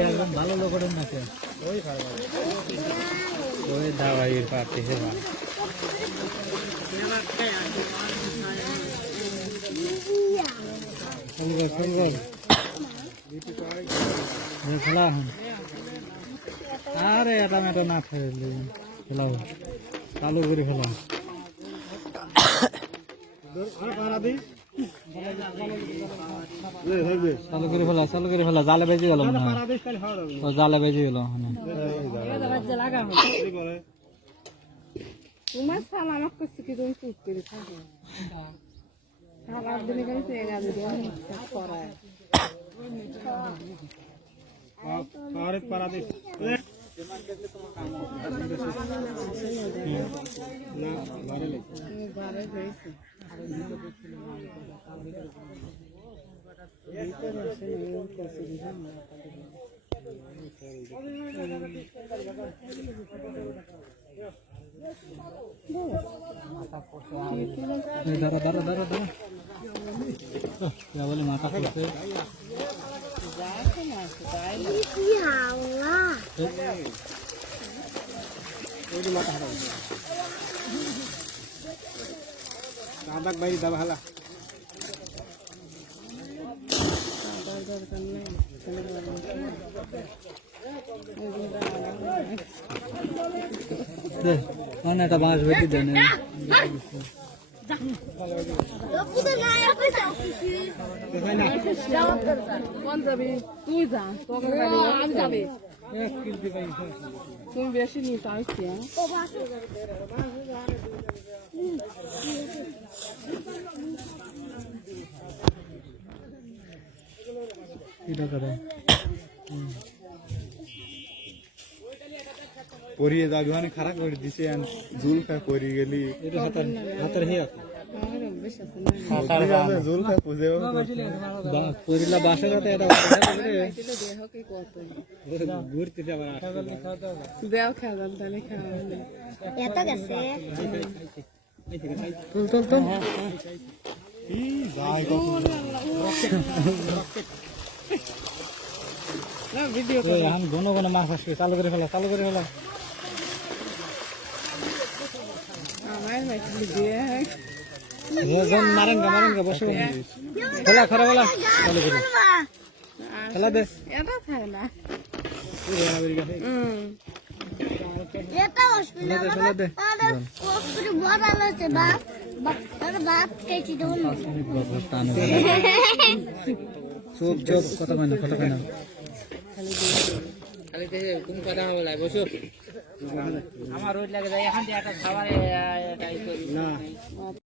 একদম ভালো লোক ওঠেন না কে ওই দাওয়াইয়ের পার্টি সে খেলা আরে এটা মেটা না খেলে খেলাও চালু করে খেলা চালু করে ফেলা জালে বেজে গেল জালে বেজে গেল তোমার সাল আমার কাছে কি তুমি চুপ করে থাকো সালাদ দিনে করে পেয়ে গেছে করায় আরে পারাদিস না বাড়ালে বারে হয়েছে দাঁড়া দাঁড়া দাঁড়া দাঁড়া বলে মাথা পড়ছে দাদাক বাইরে দাবা হালা একটা বাঁশ বেঁধে দেন তুই যা আমি যাবে তুমি বেশি নিয়ে আসছি পরিয়ে যাবি মানে খারাপ করে দিছে জুল খা পরি গেলি হাতের হিয়া জুল খা পুজে পরিলা বাসে যাতে এটা ঘুরতে যাবার দেও খাওয়ান তাহলে খাওয়া এত গেছে তুল তুল তুল ভিডিও এখন ঘন ঘন মাছ আসবে চালু করে ফেলা চালু করে ফেলা আমার মাইটি দিয়ে মারেঙ্গা মারেঙ্গা বসে খেলা খরা বলা চালু করে খেলা দে এটা থাকে না এটা অসুবিধা খেলা দে কষ্ট বড় আছে বাপ বাপ কেটে দেব চোপ চোপ কথা কয় না কথা কয় না খালি তুমি কথা বলাই বসো আমার রোজ লাগে যায় এখন যে একটা খাবারে না